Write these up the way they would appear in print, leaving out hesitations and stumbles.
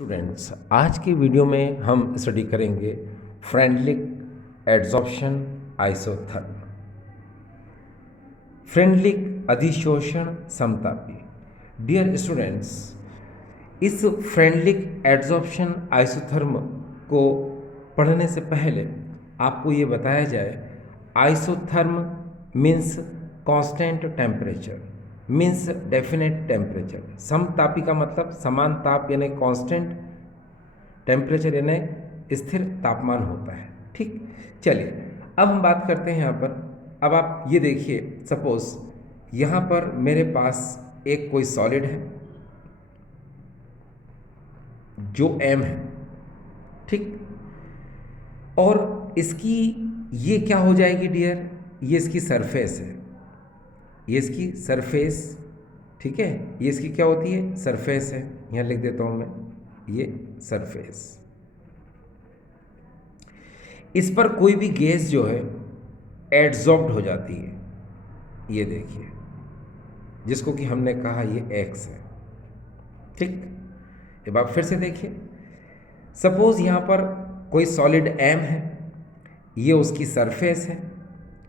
Students, आज की video में हम स्टडी करेंगे फ्रेंडलिक एड्सॉर्प्शन आइसोथर्म। फ्रेंडलिक अधिशोषण समतापी। डियर स्टूडेंट्स, इस फ्रेंडलिक एड्सॉर्प्शन आइसोथर्म को पढ़ने से पहले आपको ये बताया जाए, isotherm means constant temperature, means definite temperature. समतापी का मतलब समान ताप यानी कांस्टेंट टेम्परेचर यानी स्थिर तापमान होता है। ठीक, चलिए अब हम बात करते हैं यहाँ पर। अब आप ये देखिए, सपोज यहाँ पर मेरे पास एक कोई सॉलिड है जो M है, ठीक, और इसकी ये क्या हो जाएगी डियर, ये इसकी सरफेस है, ये इसकी सरफेस, ठीक है, ये इसकी क्या होती है, सरफेस है। यहाँ लिख देता हूँ मैं, ये सरफेस। इस पर कोई भी गैस जो है एड्सॉर्ब्ड हो जाती है, ये देखिए, जिसको कि हमने कहा ये X है। ठीक, अब आप फिर से देखिए, सपोज यहाँ पर कोई सॉलिड M है, ये उसकी सरफेस है,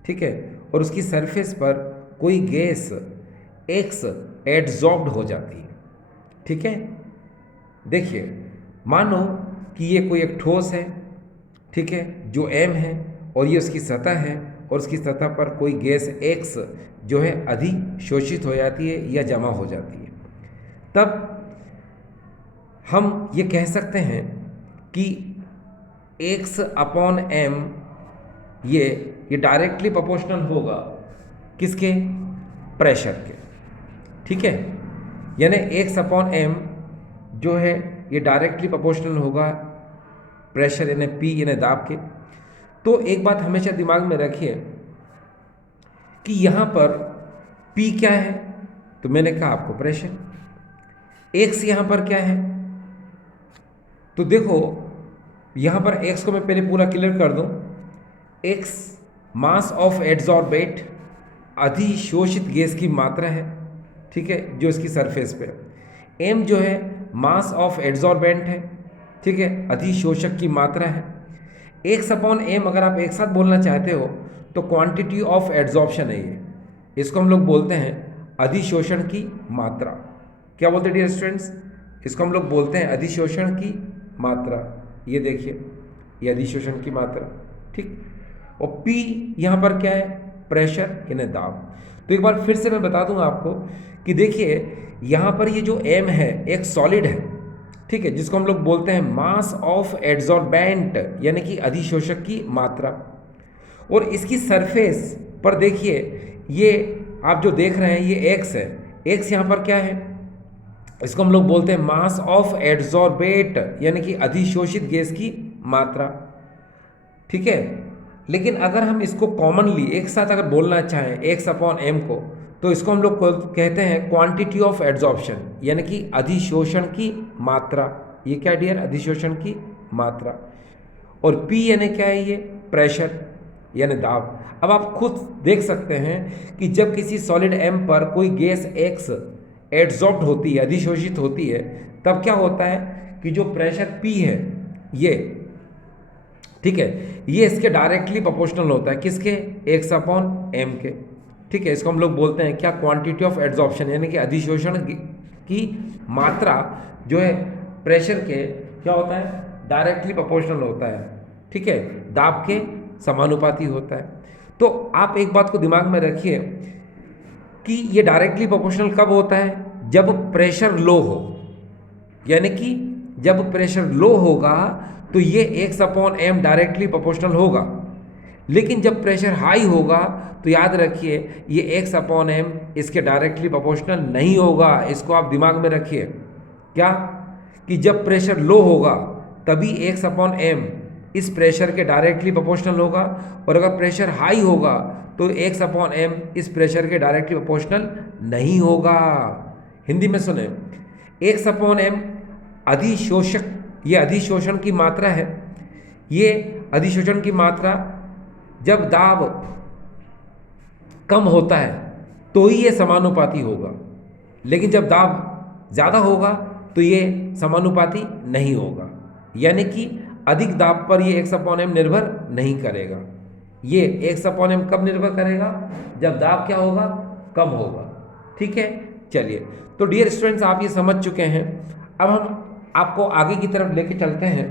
ठीक है, और उसकी सरफेस पर कोई गैस X एड्सॉर्ब्ड हो जाती है। ठीक है, देखिए, मानो कि ये कोई एक ठोस है, ठीक है, जो M है, और ये उसकी सतह है, और उसकी सतह पर कोई गैस X जो है अधिशोषित हो जाती है या जमा हो जाती है। तब हम ये कह सकते हैं कि X अपॉन M ये डायरेक्टली प्रोपोर्शनल होगा किसके, प्रेशर के। ठीक है, यानी X अपॉन M जो है ये डायरेक्टली प्रोपोर्शनल होगा प्रेशर यानी P यानी दाब के। तो एक बात हमेशा दिमाग में रखिए कि यहाँ पर P क्या है, तो मैंने कहा आपको प्रेशर। X यहाँ पर क्या है, तो देखो यहाँ पर X को मैं पहले पूरा क्लियर कर दूँ। X मास ऑफ एड्सॉर्बेट, अधिशोषित गैस की मात्रा है, ठीक है, जो इसकी सरफेस पे। M जो है मास ऑफ एड्सॉर्बेंट है, ठीक है, अधिशोषक की मात्रा है। X अपॉन M अगर आप एक साथ बोलना चाहते हो तो क्वांटिटी ऑफ एड्सॉर्प्शन है ये, इसको हम लोग बोलते हैं अधिशोषण की मात्रा। क्या बोलते हैं डियर स्टूडेंट्स, इसको हम लोग बोलते हैं अधिशोषण की मात्रा। ये देखिए, ये अधिशोषण की मात्रा, ठीक। और P यहाँ पर क्या है, प्रेशर यानी दाब। तो एक बार फिर से मैं बता दूंगा आपको कि देखिए यहाँ पर ये जो M है एक सॉलिड है, ठीक है, जिसको हम लोग बोलते हैं मास ऑफ एड्सॉर्बेंट यानी कि अधिशोषक की मात्रा। और इसकी सरफेस पर देखिए, ये आप जो देख रहे हैं ये X है। X यहाँ पर क्या है, इसको हम लोग बोलते हैं मास ऑफ एड्सॉर्बेट यानी कि अधिशोषित गैस की मात्रा, ठीक है। लेकिन अगर हम इसको कॉमनली एक साथ अगर बोलना चाहें X अपॉन M को, तो इसको हम लोग कहते हैं क्वांटिटी ऑफ एड्सॉर्प्शन यानी कि अधिशोषण की मात्रा। ये क्या डियर, अधिशोषण की मात्रा। और P यानी क्या है, ये प्रेशर यानी दाब। अब आप खुद देख सकते हैं कि जब किसी सॉलिड M पर कोई गैस X एड्सॉर्ब्ड होती है, अधिशोषित होती है, तब क्या होता है कि जो प्रेशर P है ये, ठीक है, ये इसके डायरेक्टली प्रोपोर्शनल होता है किसके, X अपॉन M के, ठीक है। इसको हम लोग बोलते हैं क्या, क्वांटिटी ऑफ एड्सॉर्प्शन यानी कि अधिशोषण की मात्रा जो है प्रेशर के क्या होता है, डायरेक्टली प्रोपोर्शनल होता है, ठीक है, दाब के समानुपाती होता है। तो आप एक बात को दिमाग में रखिए कि ये डायरेक्टली प्रोपोर्शनल कब होता है, जब प्रेशर लो हो, यानी कि जब प्रेशर लो होगा तो ये X upon M directly proportional होगा। लेकिन जब प्रेशर हाई होगा तो याद रखिए ये X अपॉन M इसके डायरेक्टली प्रोपोर्शनल नहीं होगा। इसको आप दिमाग में रखिए, क्या, कि जब प्रेशर लो होगा तभी X अपॉन M इस प्रेशर के डायरेक्टली प्रोपोर्शनल होगा, और अगर प्रेशर हाई होगा तो X अपॉन M इस प्रेशर के डायरेक्टली प्रोपोर्शनल नहीं होगा। हिंदी में सुने, X अपॉन M अधिशोषक, ये अधिशोषण की मात्रा है। ये अधिशोषण की मात्रा जब दाब कम होता है तो ही ये समानुपाती होगा, लेकिन जब दाब ज़्यादा होगा तो ये समानुपाती नहीं होगा, यानी कि अधिक दाब पर ये x/m निर्भर नहीं करेगा। ये x/m कब निर्भर करेगा? जब दाब क्या होगा? कम होगा। ठीक है, चलिए। तो डियर स्टूडेंट्स, आप ये समझ चुके हैं। अब हम आपको आगे की तरफ लेके चलते हैं,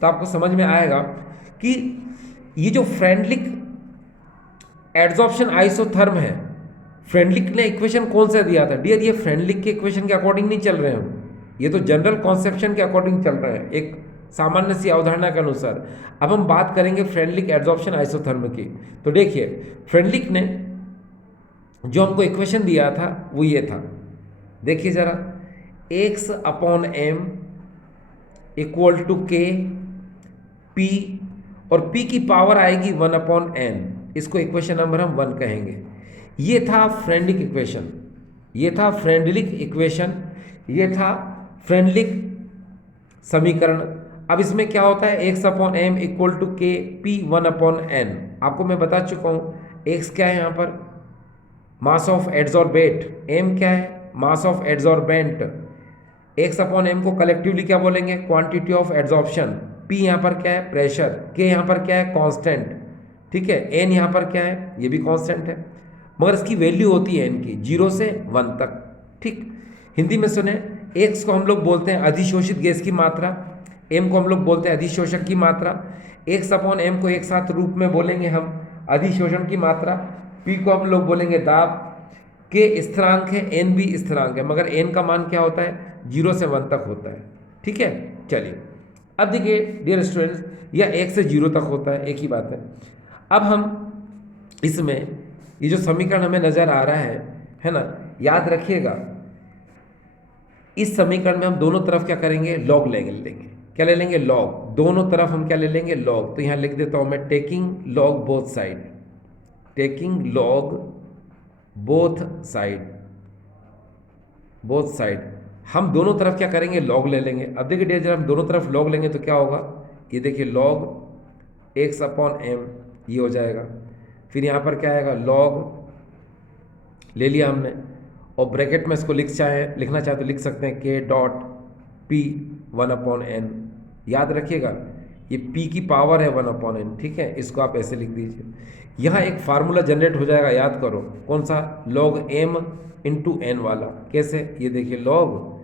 तो आपको समझ में आएगा कि ये जो फ्रेंडलिक एड्सॉर्प्शन आइसोथर्म है, फ्रेंडलिक ने इक्वेशन कौन सा दिया था? डियर, ये फ्रेंडलिक के इक्वेशन के अकॉर्डिंग नहीं चल रहे हैं हम, ये तो जनरल कॉन्सेप्शन के अकॉर्डिंग चल रहे हैं, एक सामान्य सी अवधारणा के अनुसार। अब हम बात करेंगे फ्रेंडलिक एड्सॉर्प्शन आइसोथर्म की। तो देखिए, फ्रेंडलिक ने जो हमको इक्वेशन दिया था वो ये था, देखिए जरा, x/m equal to k p, और p की पावर आएगी 1/n, इसको इक्वेशन नंबर हम 1 कहेंगे। ये था फ्रेंडलिक इक्वेशन, ये था फ्रेंडलिक इक्वेशन, ये था फ्रेंडलिक समीकरण। अब इसमें क्या होता है? x/m equal to k p 1/n। आपको मैं बता चुका हूँ, x क्या है यहाँ पर? मास ऑफ एड्सॉर्बेट। m क्या है? Mass of adsorbent. x/m को कलेक्टिवली क्या बोलेंगे? Quantity of adsorption. p यहाँ पर क्या है? प्रेशर। k यहाँ पर क्या है? कांस्टेंट। ठीक है, n यहाँ पर क्या है? ये भी कांस्टेंट है, मगर इसकी वैल्यू होती है n की 0 से 1 तक। ठीक, हिंदी में सुने, x को हम लोग बोलते हैं अधिशोषित गैस की मात्रा, m को हम लोग बोलते हैं अधिशोषक की मात्रा। x/m को एक साथ रूप में बोलेंगे हम अधिशोषण की मात्रा, p को हम लोग बोलेंगे दाब, k स्थिरांक है, n भी स्थिरांक है, मगर n का मान क्या होता है? 0 से 1 तक होता है। ठीक है, चलिए। अब देखिए डियर स्टूडेंट्स, यह 1 से 0 तक होता है, एक ही बात है। अब हम इसमें ये जो समीकरण हमें नजर आ रहा है ना, याद रखिएगा, इस समीकरण में हम दोनों तरफ क्या करेंगे? लॉग ले लेंगे। क्या ले लेंगे? लॉग। दोनों तरफ हम क्या ले लेंगे? लॉग। तो यहाँ लिख देता हूँ मैं, taking log both side, taking log both side, both side. हम दोनों तरफ क्या करेंगे? लॉग ले लेंगे। अब देखिए डियर, जब हम दोनों तरफ लॉग लेंगे तो क्या होगा? ये देखिए, लॉग x/m ये हो जाएगा, फिर यहाँ पर क्या आएगा? लॉग ले लिया हमने, और ब्रैकेट में इसको लिखना चाहे तो लिख सकते हैं k डॉट p 1/n। याद रखिएगा, ये p की पावर है 1/n। ठीक है, इसको आप ऐसे लिख दीजिए। यहाँ एक फार्मूला जनरेट हो जाएगा, याद करो, कौन सा? लॉग m इंटू n वाला। कैसे? ये देखिए, लॉग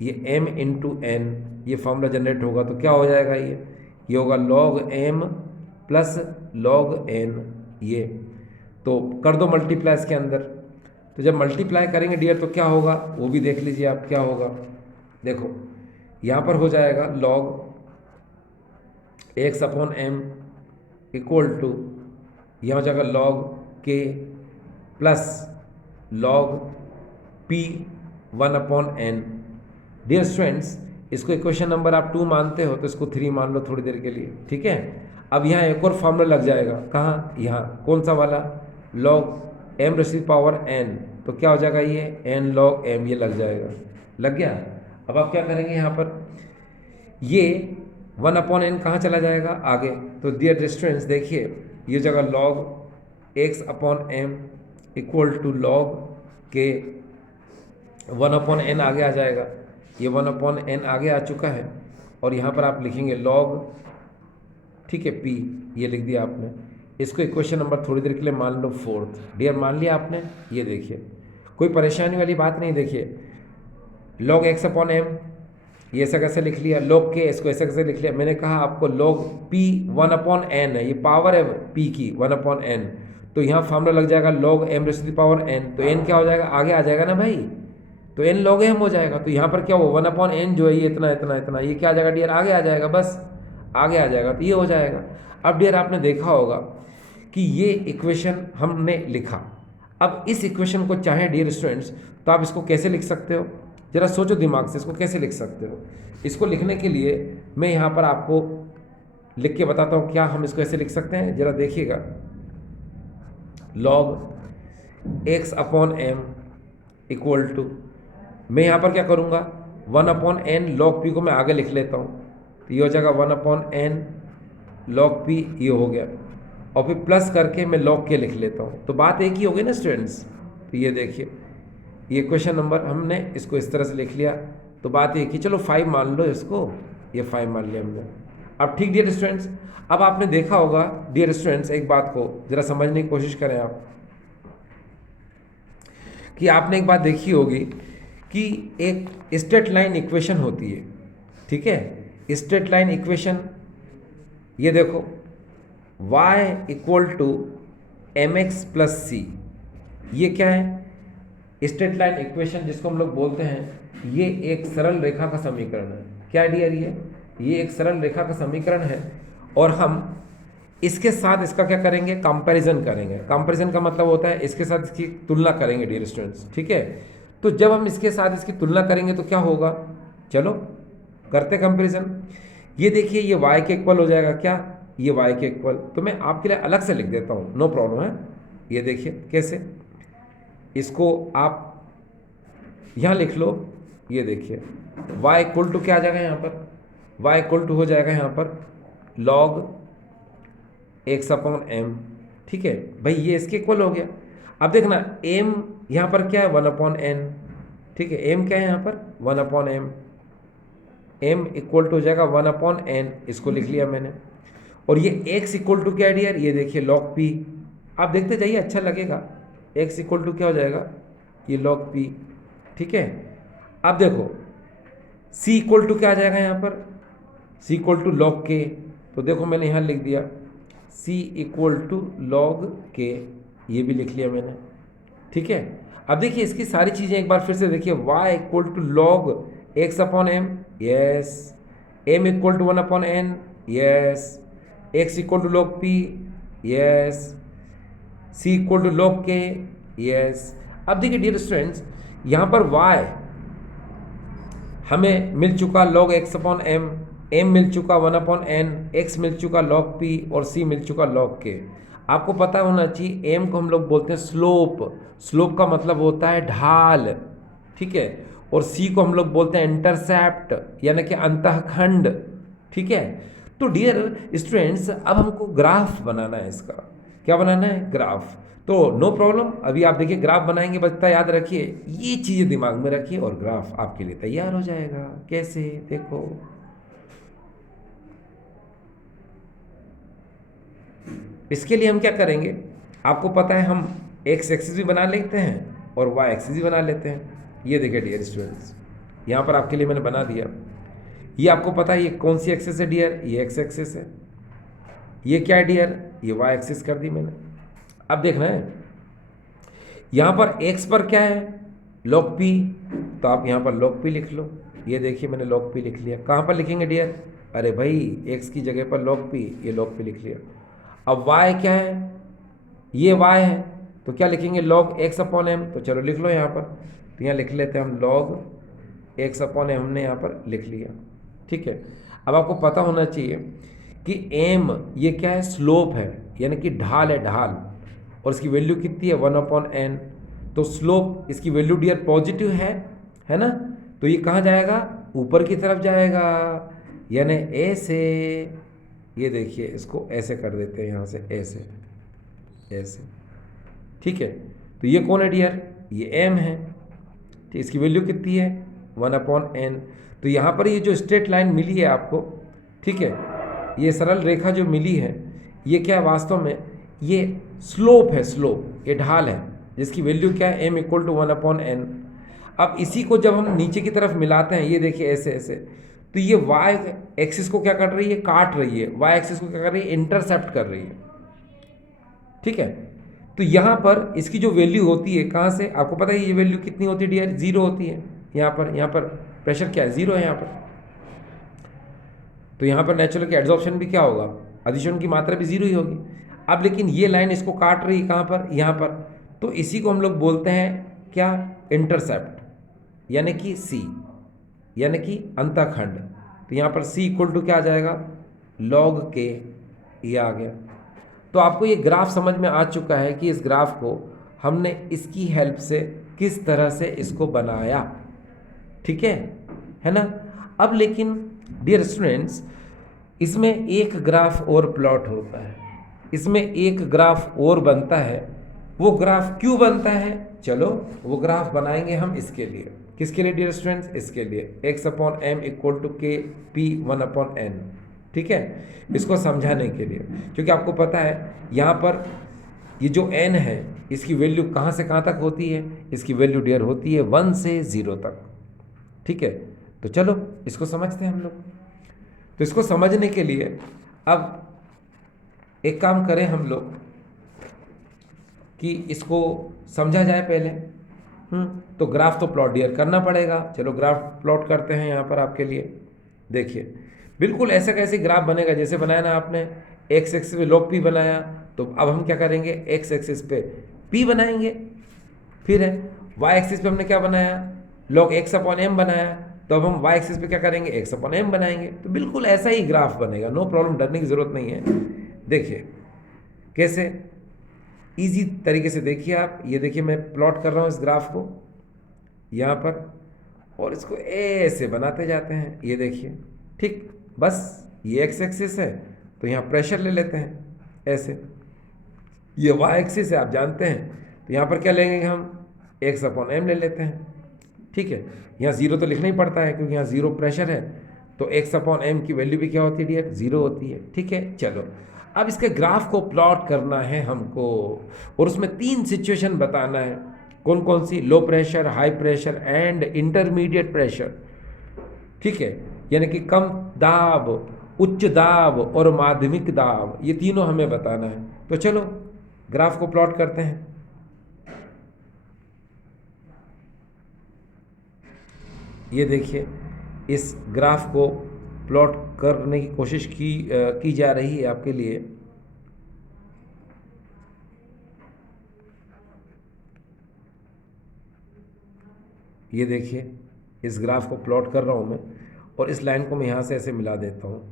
ये m इंटू n, ये फार्मूला जनरेट होगा तो क्या हो जाएगा? ये होगा log m plus log n। ये तो कर दो मल्टीप्लाई इसके अंदर। तो जब मल्टीप्लाई करेंगे डियर तो क्या होगा वो भी देख लीजिए आप, क्या होगा? देखो, यहाँ पर हो जाएगा लॉग x/m इक्वल टू, यहाँ हो जाएगा log k plus log p 1/n। Dear students, इसको इक्वेशन नंबर आप 2 मानते हो तो इसको 3 मान लो थोड़ी देर के लिए। ठीक है, अब यहाँ एक और फॉर्मूला लग जाएगा, कहाँ? यहाँ। कौन सा वाला? Log m⁻n। तो क्या हो जाएगा? ये n log m, ये लग जाएगा। लग गया? अब आप क्या करेंगे? यहाँ पर ये 1/n कहाँ चला जाएगा? आगे। तो डियर स्टूडेंट्स देखिए, ये जगह log x/m equal to log k 1/n आगे आ जाएगा। ये 1/n आगे आ चुका है, और यहाँ पर आप लिखेंगे लॉग, ठीक है, p, ये लिख दिया आपने। इसको इक्वेशन नंबर थोड़ी देर के लिए मान लो 4th। डियर, मान लिया आपने? ये देखिए, कोई परेशानी वाली बात नहीं। देखिए, log x/m ये ऐसा कैसे लिख लिया, log k इसको ऐसा कैसे लिख लिया। मैंने कहा आपको log p 1/n है, ये पावर है p की 1/n, तो यहाँ फार्मूला लग जाएगा log m⁻n। तो n क्या हो जाएगा? आगे आ जाएगा ना भाई, तो n log m हो जाएगा। तो यहाँ पर क्या हो, 1/n जो है ये इतना इतना इतना, ये क्या आ जाएगा डियर? आगे आ जाएगा, बस आगे आ जाएगा, तो ये हो जाएगा। अब डियर आपने देखा होगा कि ये इक्वेशन हमने लिखा। अब इस इक्वेशन को चाहे डियर स्टूडेंट्स तो आप इसको कैसे लिख सकते हो? जरा सोचो दिमाग से, इसको कैसे लिख सकते हो? इसको लिखने के लिए मैं यहाँ पर आपको लिख के बताता हूँ क्या हम इसको ऐसे लिख सकते हैं। जरा देखिएगा, log x/m इक्वल टू, मैं यहाँ पर क्या करूँगा? 1/n log p को मैं आगे लिख लेता हूँ, तो ये हो जाएगा 1/n log p, ये हो गया, और फिर प्लस करके मैं log k लिख लेता हूँ। तो बात एक ही होगी ना स्टूडेंट्स? तो ये देखिए, ये क्वेश्चन नंबर हमने इसको इस तरह से लिख लिया, तो बात ये कि चलो 5 मान लो इसको, ये 5 मान लिया हमने। अब ठीक डियर स्टूडेंट्स, अब आपने देखा होगा डियर स्टूडेंट्स, एक बात को ज़रा समझने की कोशिश करें आप, कि आपने एक बात देखी होगी कि एक स्ट्रेट लाइन इक्वेशन होती है, ठीक है। स्ट्रेट लाइन इक्वेशन, ये देखो y equal to M X plus C, ये क्या है? स्ट्रेट लाइन इक्वेशन जिसको हम लोग बोलते हैं, ये एक सरल रेखा का समीकरण है। क्या डियर? ये एक सरल रेखा का समीकरण है, और हम इसके साथ इसका क्या करेंगे? कंपैरिजन करेंगे। कंपैरिजन का मतलब होता है इसके साथ इसकी तुलना करेंगे डियर स्टूडेंट्स, ठीक है। तो जब हम इसके साथ इसकी तुलना करेंगे तो क्या होगा? चलो करते कंपैरिजन। ये देखिए, ये y के इक्वल हो जाएगा। क्या? ये y के इक्वल, तो मैं आपके लिए अलग से लिख देता हूँ, नो प्रॉब्लम है। ये देखिए कैसे, इसको आप यहाँ लिख लो। ये देखिए y इक्वल टू क्या आ जाएगा यहाँ पर? y इक्वल टू हो जाएगा यहाँ पर log x अपॉन m, ठीक है भाई, ये इसके इक्वल हो गया। अब देखना m यहाँ पर क्या है? 1 अपॉन n, ठीक है। m क्या है यहाँ पर? 1 upon m, m equal to हो जाएगा 1 अपॉन n, इसको लिख लिया मैंने। और ये x इक्वल टू क्या है डियर? ये देखिए log p, आप देखते जाइए, अच्छा लगेगा। x इक्वल टू क्या हो जाएगा? ये log p, ठीक है। अब देखो c इक्वल टू क्या आ जाएगा यहाँ पर? c equal to log k, तो देखो मैंने यहाँ लिख दिया c equal to log k, ये भी लिख लिया मैंने, ठीक है। अब देखिए इसकी सारी चीज़ें एक बार फिर से देखिए, y equal to log x upon m, yes. m equal to 1 upon n, yes. x equal to log p, yes. c equal to log k, yes. अब देखिए डियर स्टूडेंट्स, यहाँ पर y हमें मिल चुका log x upon m, m मिल चुका 1 upon n, x मिल चुका log p, और c मिल चुका log k। आपको पता होना चाहिए m को हम लोग बोलते हैं स्लोप, स्लोप का मतलब होता है ढाल, ठीक है। और c को हम लोग बोलते हैं इंटरसेप्ट, यानी कि अंतःखंड, ठीक है। तो डियर स्टूडेंट्स, अब हमको ग्राफ बनाना है इसका। क्या बनाना है? ग्राफ। तो नो प्रॉब्लम, अभी आप देखिए ग्राफ बनाएंगे, बच्चा याद रखिए, ये चीज़ें दिमाग में रखिए और ग्राफ आपके लिए तैयार हो जाएगा। कैसे? देखो इसके लिए हम क्या करेंगे, आपको पता है हम x एक्सिस भी बना लेते हैं और y एक्सिस भी बना लेते हैं। ये देखिए डियर स्टूडेंट्स, यहाँ पर आपके लिए मैंने बना दिया। ये आपको पता है ये कौन सी एक्सिस है डियर? ये x एक्सिस है। ये क्या है डियर? ये y एक्सिस कर दी मैंने। अब देखना है यहाँ पर x पर क्या है? log p, तो आप यहाँ पर log p लिख लो। ये देखिए मैंने log p लिख लिया। कहाँ पर लिखेंगे डियर? अरे भाई x की जगह पर log p, ये log p लिख लिया। अब y क्या है? ये y है, तो क्या लिखेंगे? log x अपॉन m, तो चलो लिख लो यहाँ पर। तो यहाँ लिख लेते हैं हम log x अपॉन m, हमने यहाँ पर लिख लिया, ठीक है। अब आपको पता होना चाहिए कि m ये क्या है? स्लोप है, यानी कि ढाल है, ढाल, और इसकी वैल्यू कितनी है? 1 अपॉन n। तो स्लोप इसकी वैल्यू डियर पॉजिटिव है ना? तो ये कहाँ जाएगा? ऊपर की तरफ जाएगा, यानी ऐसे। ये देखिए इसको ऐसे कर देते हैं, यहाँ से ऐसे ऐसे, ठीक है। तो ये कौन है डियर? ये m है, तो इसकी वैल्यू कितनी है? 1 अपॉन n। तो यहाँ पर ये जो स्ट्रेट लाइन मिली है आपको, ठीक है, ये सरल रेखा जो मिली है, ये क्या है वास्तव में? ये स्लोप है, स्लोप, ये ढाल है, जिसकी वैल्यू क्या है? m equal to 1 upon n। अब इसी को जब हम नीचे की तरफ मिलाते हैं, ये देखिए ऐसे ऐसे, तो ये y एक्सिस को क्या कर रही है? काट रही है। y एक्सिस को क्या कर रही है? इंटरसेप्ट कर रही है, ठीक है। तो यहाँ पर इसकी जो वैल्यू होती है, कहाँ से आपको पता है? ये वैल्यू कितनी होती है डियर? 0 होती है। यहाँ पर प्रेशर क्या है? 0 है यहाँ पर। तो यहाँ पर नेचुरल की एड्जॉर्प्शन भी क्या होगा? अधिशोषण की मात्रा भी 0 ही होगी। अब लेकिन ये लाइन इसको काट रही है, कहाँ पर? यहाँ पर। तो इसी को हम लोग बोलते हैं क्या? इंटरसेप्ट, यानी कि c, यानी कि अंतःखंड। तो यहाँ पर c इक्वल टू क्या आ जाएगा? log k, ये आ गया। तो आपको ये ग्राफ समझ में आ चुका है कि इस ग्राफ को हमने इसकी हेल्प से किस तरह से इसको बनाया, ठीक है ना। अब लेकिन डियर स्टूडेंट्स, इसमें एक ग्राफ और प्लॉट होता है, इसमें एक ग्राफ और बनता है। वो ग्राफ क्यों बनता है? चलो वो ग्राफ बनाएंगे हम इसके लिए। किसके लिए डियर स्टूडेंट्स? इसके लिए x upon M equal to K P 1/n। ठीक है, इसको समझाने के लिए, क्योंकि आपको पता है यहाँ पर ये जो n है इसकी वैल्यू कहाँ से कहाँ तक होती है? इसकी वैल्यू डियर होती है 1 से 0 तक। ठीक है, तो चलो इसको समझते हैं हम लोग। तो इसको समझने के लिए अब एक काम करें हम लोग कि इसको समझा जाए पहले। तो ग्राफ तो प्लॉट डियर करना पड़ेगा। चलो ग्राफ प्लॉट करते हैं यहाँ पर आपके लिए। देखिए बिल्कुल ऐसा कैसे ग्राफ बनेगा जैसे बनाया ना आपने, एक्स एक्सिस पे log p बनाया, तो अब हम क्या करेंगे, एक्स एक्सिस पे p बनाएंगे। फिर है y एक्सिस पे हमने क्या बनाया, log x अपॉन m बनाया, तो अब हम y एक्सिस पे क्या करेंगे, x अपॉन m बनाएंगे। तो बिल्कुल ऐसा ही ग्राफ बनेगा, नो प्रॉब्लम, डरने की ज़रूरत नहीं है। देखिए कैसे, इजी तरीके से देखिए आप। ये देखिए मैं प्लॉट कर रहा हूँ इस ग्राफ को यहाँ पर, और इसको ऐसे बनाते जाते हैं। ये देखिए, ठीक, बस ये एक्स एक्सिस है तो यहाँ प्रेशर ले लेते हैं ऐसे, ये वाई एक्सिस है आप जानते हैं, तो यहाँ पर क्या लेंगे हम, एक्स अपॉन एम ले लेते हैं। ठीक है, यहाँ ज़ीरो तो लिखना ही पड़ता है क्योंकि यहाँ ज़ीरो प्रेशर है, तो एक्स अपॉन एम की वैल्यू भी क्या होती है डियर, ज़ीरो होती है। ठीक है, चलो अब इसके ग्राफ को प्लॉट करना है हमको, और उसमें 3 सिचुएशन बताना है। कौन कौन सी, low pressure, high pressure and intermediate pressure. ठीक है, यानी कि कम दाब, उच्च दाब और माध्यमिक दाब, ये तीनों हमें बताना है। तो चलो ग्राफ को प्लॉट करते हैं। ये देखिए इस ग्राफ को प्लॉट करने की कोशिश की जा रही है आपके लिए। ये देखिए इस ग्राफ को प्लॉट कर रहा हूँ मैं, और इस लाइन को मैं यहाँ से ऐसे मिला देता हूँ।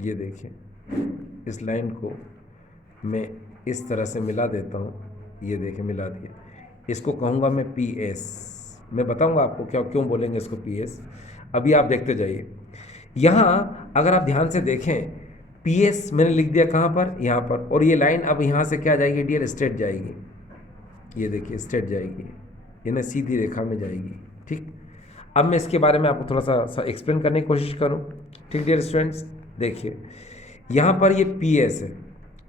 ये देखिए इस लाइन को मैं इस तरह से मिला देता हूँ। ये देखिए मिला दिया, इसको कहूँगा मैं पी एस। मैं बताऊँगा आपको क्या क्यों बोलेंगे इसको पी एस, अभी आप देखते जाइए। यहाँ अगर आप ध्यान से देखें, पी एस मैंने लिख दिया कहाँ पर, यहाँ पर, और ये लाइन अब यहाँ से क्या जाएगी डियर, स्ट्रेट जाएगी। ये देखिए स्ट्रेट जाएगी, यानी सीधी रेखा में जाएगी। ठीक, अब मैं इसके बारे में आपको थोड़ा सा एक्सप्लेन करने की कोशिश करूँ। ठीक डियर स्टूडेंट्स, देखिए यहाँ पर ये पी एस है।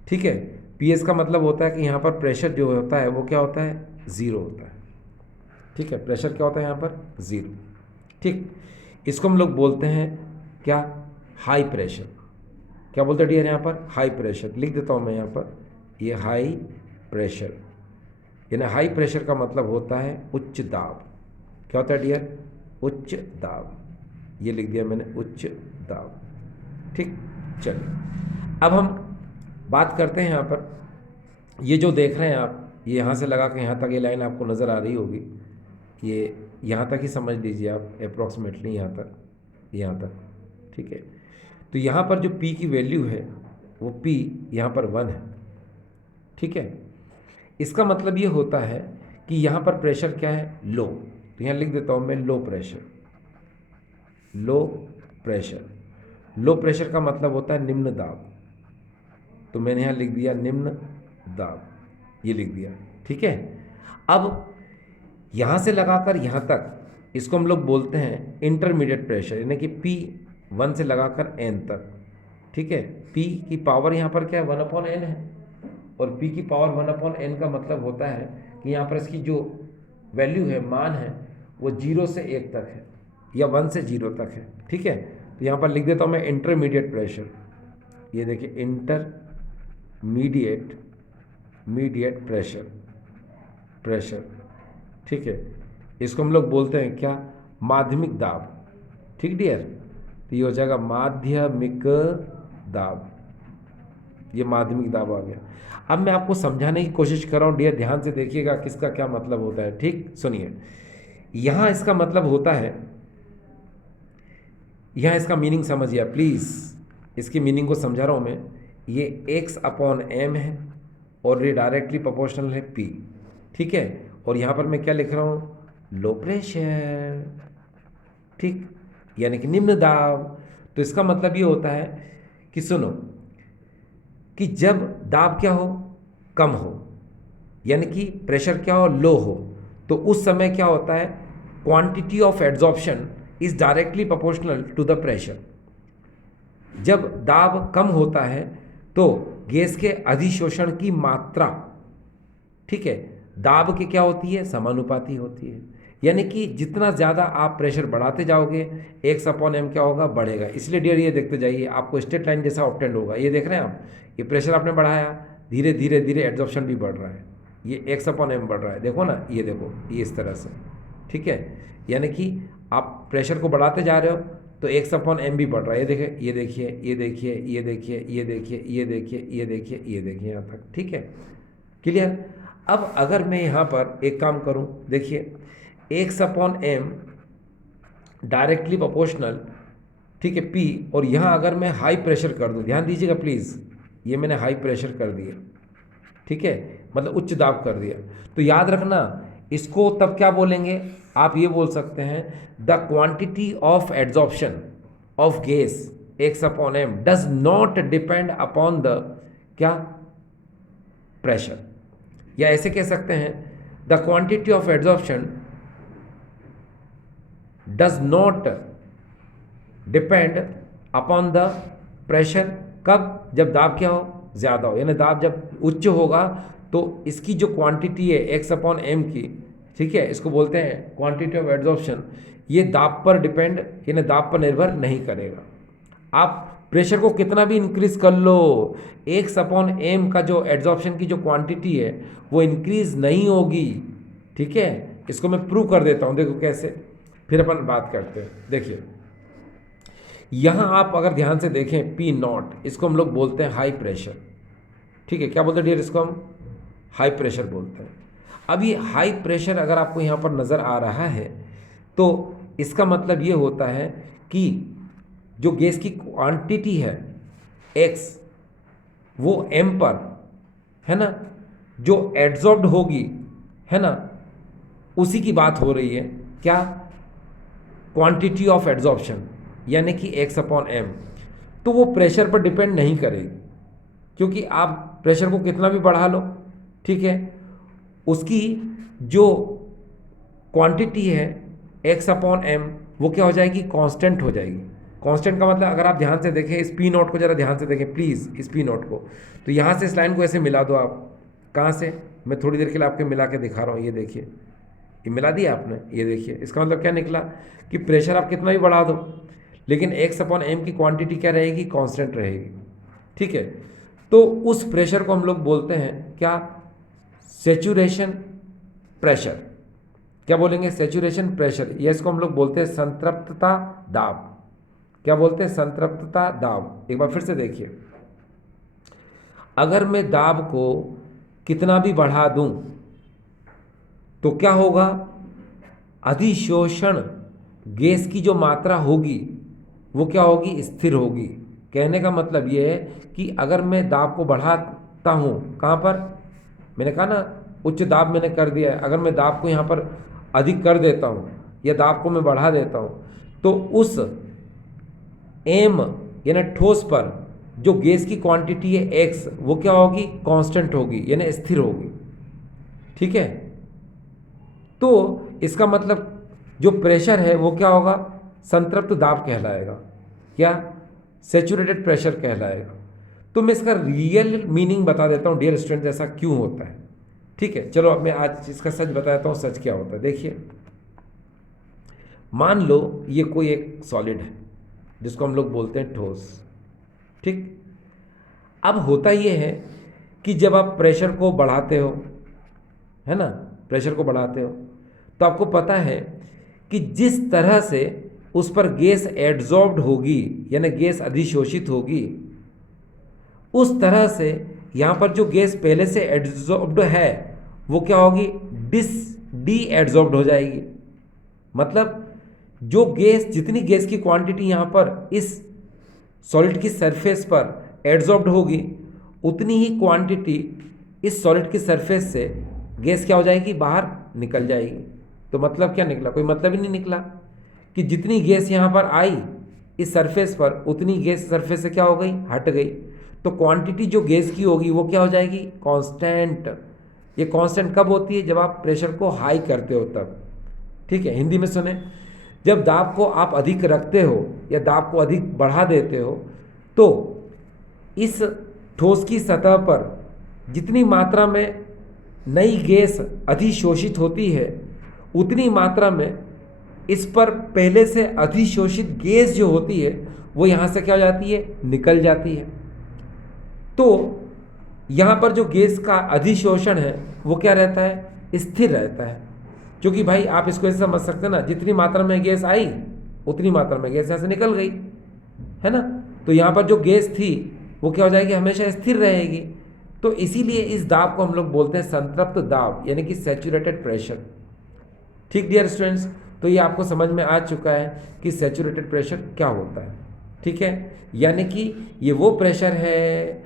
ठीक है, पी एस का मतलब होता है कि यहाँ पर प्रेशर जो होता है वो क्या होता है, ज़ीरो होता है। ठीक है, प्रेशर क्या होता है यहाँ पर, ज़ीरो। ठीक, इसको हम लोग बोलते हैं क्या, हाई प्रेशर। क्या बोलते हैं डियर यहाँ पर, हाई प्रेशर। लिख देता हूँ मैं यहाँ पर, ये हाई प्रेशर, यानी हाई प्रेशर का मतलब होता है उच्च दाब। क्या होता है डियर, उच्च दाब। ये लिख दिया मैंने, उच्च दाब। ठीक, चलिए अब हम बात करते हैं यहाँ पर। ये जो देख रहे हैं आप, ये यहाँ से लगा के यहाँ तक ये लाइन आपको नज़र आ रही होगी, ये यहाँ तक ही समझ लीजिए आप, अप्रॉक्सीमेटली यहाँ तक। ठीक है, तो यहाँ पर जो P की वैल्यू है वो P यहाँ पर 1 है। ठीक है, इसका मतलब ये होता है कि यहाँ पर प्रेशर क्या है, लो। तो यहाँ लिख देता हूँ मैं low pressure. Low pressure, low pressure का मतलब होता है निम्न दाब, तो मैंने यहाँ लिख दिया निम्न दाब, ये लिख दिया। ठीक है, अब यहाँ से लगाकर यहाँ तक इसको हम लोग बोलते हैं इंटरमीडिएट प्रेशर, यानी कि P1 से लगाकर N तक। ठीक है, P की पावर यहाँ पर क्या है, 1/n है, और P की पावर 1/n का मतलब होता है कि यहाँ पर इसकी जो वैल्यू है, मान है, वो 0 से 1 तक है या 1 से 0 तक है। ठीक है, तो यहाँ पर लिख देता हूँ मैं इंटरमीडिएट प्रेशर। ये देखिए मीडिएट प्रेशर। ठीक है, इसको हम लोग बोलते हैं क्या, माध्यमिक दाब। ठीक डियर, तो ये हो जाएगा माध्यमिक दाब, ये माध्यमिक दाब आ गया। अब मैं आपको समझाने की कोशिश कर रहा हूँ डियर, ध्यान से देखिएगा किसका क्या मतलब होता है। ठीक, सुनिए, यहाँ इसका मतलब होता है, यहाँ इसका मीनिंग समझिए प्लीज़, इसकी मीनिंग को समझा रहा हूँ मैं। ये x/m है और ये डायरेक्टली प्रोपोर्शनल है P। ठीक है, और यहाँ पर मैं क्या लिख रहा हूँ, लो प्रेशर। ठीक, यानी कि निम्न दाब। तो इसका मतलब ये होता है कि सुनो, कि जब दाब क्या हो, कम हो, यानी कि प्रेशर क्या हो, लो हो, तो उस समय क्या होता है, quantity of adsorption is directly proportional to the pressure. जब दाब कम होता है तो गैस के अधिशोषण की मात्रा, ठीक है, दाब की क्या होती है, समानुपाती होती है। यानी कि जितना ज़्यादा आप प्रेशर बढ़ाते जाओगे X/m क्या होगा, बढ़ेगा। इसलिए डियर ये देखते जाइए, आपको स्ट्रेट लाइन जैसा ऑब्टेंड होगा। ये देख रहे हैं आप, ये प्रेशर आपने बढ़ाया, धीरे धीरे धीरे एड्जॉर्प्शन भी बढ़ रहा है, ये X/m बढ़ रहा है। देखो ना, ये देखो, ये इस तरह से, ठीक है। यानी कि आप प्रेशर को बढ़ाते जा रहे हो तो X/m भी बढ़ रहा है। ये देखिए, ये देखिए, ये देखिए, ये देखिए, ये देखिए, ये देखिए, ये देखिए, ये देखिए, यहाँ तक, ठीक है, क्लियर। अब अगर मैं यहाँ पर एक काम करूँ, देखिए X/m डायरेक्टली प्रोपोर्शनल, ठीक है, P, और यहाँ अगर मैं हाई प्रेशर कर दूँ, ध्यान दीजिएगा प्लीज़, ये मैंने हाई प्रेशर कर दिया, ठीक है, मतलब उच्च दाब कर दिया। तो याद रखना, इसको तब क्या बोलेंगे, आप ये बोल सकते हैं the quantity of adsorption of gas X/m does not depend upon the क्या, प्रेशर। या ऐसे कह सकते हैं the quantity of adsorption does not depend upon the pressure. कब, जब दाब क्या हो, ज़्यादा हो, यानी दाब जब उच्च होगा तो इसकी जो क्वांटिटी है X/m की, ठीक है, इसको बोलते हैं क्वांटिटी ऑफ एड्जॉर्प्शन, ये दाब पर डिपेंड, यानी दाब पर निर्भर नहीं करेगा। आप प्रेशर को कितना भी इंक्रीज कर लो, X/m का जो एड्जॉर्प्शन की जो क्वांटिटी है वो इंक्रीज नहीं होगी, ठीक है। इसको मैं प्रूव कर देता हूँ, देखो कैसे, फिर अपन बात करते हैं। देखिए यहाँ आप अगर ध्यान से देखें P0, इसको हम लोग बोलते हैं हाई प्रेशर, ठीक है, क्या बोलते हैं डियर, इसको हम हाई प्रेशर बोलते हैं। अब ये हाई प्रेशर अगर आपको यहाँ पर नज़र आ रहा है तो इसका मतलब ये होता है कि जो गैस की क्वांटिटी है X, वो M पर, है ना, जो एड्जॉर्ब्ड होगी, है ना, उसी की बात हो रही है, क्या, क्वांटिटी ऑफ एड्जॉर्प्शन, यानी कि X/m। तो वो प्रेशर पर डिपेंड नहीं करेगी, क्योंकि आप प्रेशर को कितना भी बढ़ा लो, ठीक है, उसकी जो क्वांटिटी है X/m वो क्या हो जाएगी, कांस्टेंट हो जाएगी। कांस्टेंट का मतलब, अगर आप ध्यान से देखें इस P0 को, ज़रा ध्यान से देखें प्लीज़, इस P0 को, तो यहाँ से इस लाइन को ऐसे मिला दो आप। कहाँ से, मैं थोड़ी देर के लिए आपके मिला के दिखा रहा हूँ, ये देखिए, ये मिला दिया आपने, ये देखिए, इसका मतलब क्या निकला कि प्रेशर आप कितना भी बढ़ा दो लेकिन X/m की क्वांटिटी क्या रहेगी, कांस्टेंट रहेगी, ठीक है। तो उस प्रेशर को हम लोग बोलते हैं क्या, सैचुरेशन प्रेशर। क्या बोलेंगे, सैचुरेशन प्रेशर, या इसको हम लोग बोलते हैं संतृप्तता दाब। क्या बोलते हैं, संतृप्तता दाब। एक बार फिर से देखिए, अगर मैं दाब को कितना भी बढ़ा दूं तो क्या होगा, अधिशोषण गैस की जो मात्रा होगी वो क्या होगी, स्थिर होगी। कहने का मतलब ये है कि अगर मैं दाब को बढ़ाता हूँ, कहाँ पर, मैंने कहा ना उच्च दाब मैंने कर दिया है, अगर मैं दाब को यहाँ पर अधिक कर देता हूँ या दाब को मैं बढ़ा देता हूँ तो उस M यानी ठोस पर जो गैस की क्वांटिटी है X वो क्या होगी, कांस्टेंट होगी, यानी स्थिर होगी, ठीक है। तो इसका मतलब जो प्रेशर है वो क्या होगा, संतृप्त दाब कहलाएगा, क्या, सैचुरेटेड प्रेशर कहलाएगा। तो मैं इसका रियल मीनिंग बता देता हूँ डियर स्टूडेंट, ऐसा क्यों होता है, ठीक है। चलो अब मैं आज इसका सच बताता हूँ, सच क्या होता है। देखिए मान लो ये कोई एक सॉलिड है जिसको हम लोग बोलते हैं ठोस, ठीक। अब होता ये है कि जब आप प्रेशर को बढ़ाते हो, है ना, प्रेशर को बढ़ाते हो तो आपको पता है कि जिस तरह से उस पर गैस एड्जॉर्ब्ड होगी, यानी गैस अधिशोषित होगी, उस तरह से यहाँ पर जो गैस पहले से एड्जॉर्ब्ड है वो क्या होगी, डी एड्जॉर्ब्ड हो जाएगी। मतलब जो गैस, जितनी गैस की क्वांटिटी यहाँ पर इस सॉलिड की सरफेस पर एड्जॉर्ब्ड होगी, उतनी ही क्वांटिटी इस सॉलिड की सरफेस से गैस क्या हो जाएगी, बाहर निकल जाएगी। तो मतलब क्या निकला, कोई मतलब ही नहीं निकला कि जितनी गैस यहाँ पर आई इस सरफेस पर, उतनी गैस सरफेस से क्या हो गई, हट गई। तो क्वांटिटी जो गैस की होगी वो क्या हो जाएगी, कांस्टेंट। ये कांस्टेंट कब होती है, जब आप प्रेशर को हाई करते हो तब, ठीक है, हिंदी में सुने। जब दाब को आप अधिक रखते हो या दाब को अधिक बढ़ा देते हो तो इस ठोस की सतह पर जितनी मात्रा में नई गैस अधिशोषित होती है उतनी मात्रा में इस पर पहले से अधिशोषित गैस जो होती है वो यहाँ से क्या हो जाती है, निकल जाती है। तो यहाँ पर जो गैस का अधिशोषण है वो क्या रहता है, स्थिर रहता है। क्योंकि भाई आप इसको ऐसे समझ सकते हैं ना, जितनी मात्रा में गैस आई उतनी मात्रा में गैस यहाँ से निकल गई, है ना। तो यहाँ पर जो गैस थी वो क्या हो जाएगी, हमेशा स्थिर रहेगी। तो इसीलिए इस दाब को हम लोग बोलते हैं संतृप्त दाब, यानी कि सैचुरेटेड प्रेशर। ठीक डियर स्टूडेंट्स, तो ये आपको समझ में आ चुका है कि सैचुरेटेड प्रेशर क्या होता है। ठीक है, यानी कि ये वो प्रेशर है,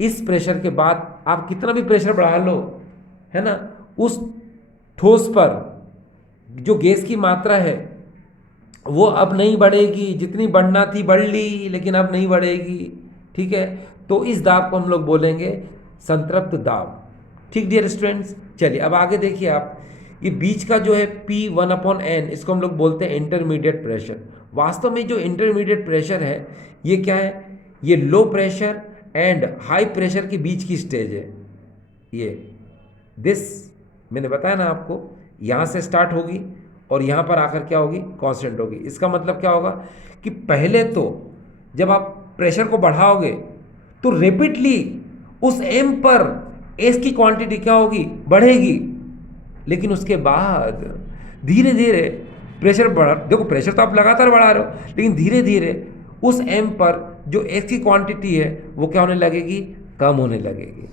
इस प्रेशर के बाद आप कितना भी प्रेशर बढ़ा लो, है ना, उस ठोस पर जो गैस की मात्रा है वो अब नहीं बढ़ेगी, जितनी बढ़ना थी बढ़ ली लेकिन अब नहीं बढ़ेगी। ठीक है, तो इस दाब को हम लोग बोलेंगे संतृप्त दाब। ठीक डियर स्टूडेंट्स, चलिए अब आगे देखिए आप, ये बीच का जो है P1/N, इसको हम लोग बोलते हैं इंटरमीडिएट प्रेशर। वास्तव में जो इंटरमीडिएट प्रेशर है ये क्या है, ये low pressure and high pressure के बीच की स्टेज है। ये दिस मैंने बताया ना आपको, यहाँ से स्टार्ट होगी और यहाँ पर आकर क्या होगी, कांस्टेंट होगी। इसका मतलब क्या होगा कि पहले तो जब आप प्रेशर को बढ़ाओगे तो रेपिडली उस एम पर एस की क्वांटिटी क्या होगी, बढ़ेगी। लेकिन उसके बाद धीरे धीरे प्रेशर बढ़ा, देखो प्रेशर तो आप लगातार बढ़ा रहे हो, लेकिन धीरे धीरे उस एम पर जो एस की क्वांटिटी है वो क्या होने लगेगी, कम होने लगेगी।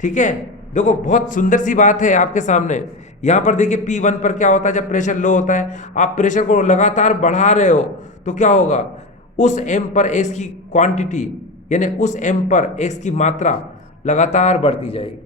ठीक है, देखो बहुत सुंदर सी बात है आपके सामने। यहाँ पर देखिए P1 पर क्या होता है, जब प्रेशर लो होता है, आप प्रेशर को लगातार बढ़ा रहे हो तो क्या होगा, उस एम पर एक्स की क्वांटिटी यानी उस एम पर एक्स की मात्रा लगातार बढ़ती जाएगी।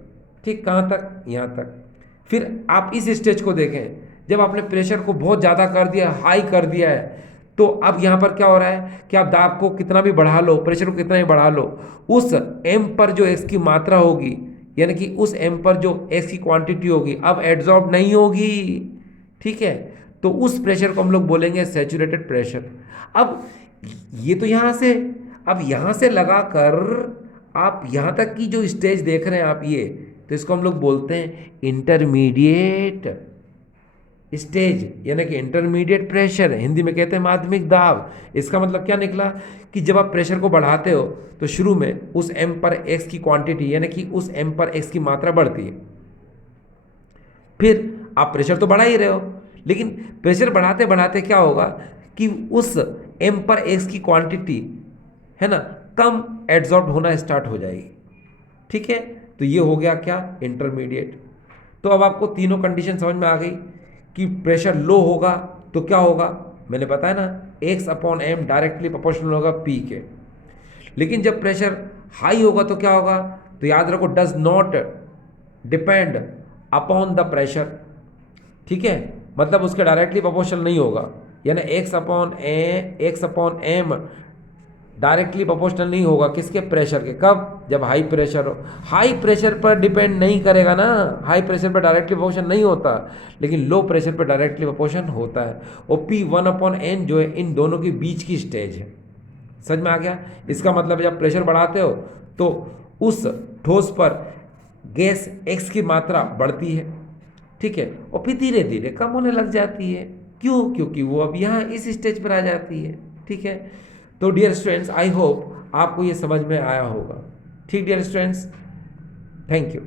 ठीक, कहाँ तक, यहाँ तक। फिर आप इस स्टेज को देखें, जब आपने प्रेशर को बहुत ज़्यादा कर दिया, हाई कर दिया है, तो अब यहाँ पर क्या हो रहा है कि आप दाब को कितना भी बढ़ा लो, प्रेशर को कितना भी बढ़ा लो, उस एम पर जो एक्स की मात्रा होगी यानी कि उस एम पर जो एक्स की क्वांटिटी होगी अब एड्जॉर्ब नहीं होगी। ठीक है, तो उस प्रेशर को हम लोग बोलेंगे सैचुरेटेड प्रेशर। अब ये तो यहाँ से, अब यहाँ से लगाकर आप यहाँ तक की जो स्टेज देख रहे हैं आप, ये तो इसको हम लोग बोलते हैं इंटरमीडिएट स्टेज, यानी कि इंटरमीडिएट प्रेशर, हिंदी में कहते हैं माध्यमिक दाब। इसका मतलब क्या निकला कि जब आप प्रेशर को बढ़ाते हो तो शुरू में उस एम पर एक्स की क्वांटिटी यानी कि उस एम पर एक्स की मात्रा बढ़ती है। फिर आप प्रेशर तो बढ़ा ही रहे हो, लेकिन प्रेशर बढ़ाते बढ़ाते क्या होगा कि उस एम पर एक्स की क्वांटिटी है ना कम एड्जॉर्ब होना स्टार्ट हो जाएगी। ठीक है, तो ये हो गया क्या, इंटरमीडिएट। तो अब आपको तीनों कंडीशन समझ में आ गई कि प्रेशर लो होगा तो क्या होगा, मैंने बताया ना, X/M डायरेक्टली प्रोपोर्शनल होगा P के। लेकिन जब प्रेशर हाई होगा तो क्या होगा, तो याद रखो does not depend upon the pressure. ठीक है, मतलब उसके डायरेक्टली प्रोपोर्शनल नहीं होगा, यानी X/M डायरेक्टली प्रोपोर्शनल नहीं होगा किसके, प्रेशर के। कब, जब हाई प्रेशर हो। हाई प्रेशर पर डिपेंड नहीं करेगा ना, हाई प्रेशर पर डायरेक्टली प्रोपोर्शन नहीं होता, लेकिन लो प्रेशर पर डायरेक्टली प्रोपोर्शन होता है। और P1/N जो है इन दोनों के बीच की स्टेज है। समझ में आ गया। इसका मतलब जब प्रेशर बढ़ाते हो तो उस ठोस पर गैस एक्स की मात्रा बढ़ती है। ठीक है, और फिर धीरे धीरे कम होने लग जाती है। क्यों, क्योंकि वो अब यहाँ इस स्टेज पर आ जाती है। ठीक है, तो डियर स्टूडेंट्स आई होप आपको ये समझ में आया होगा। ठीक डियर स्टूडेंट्स, थैंक यू।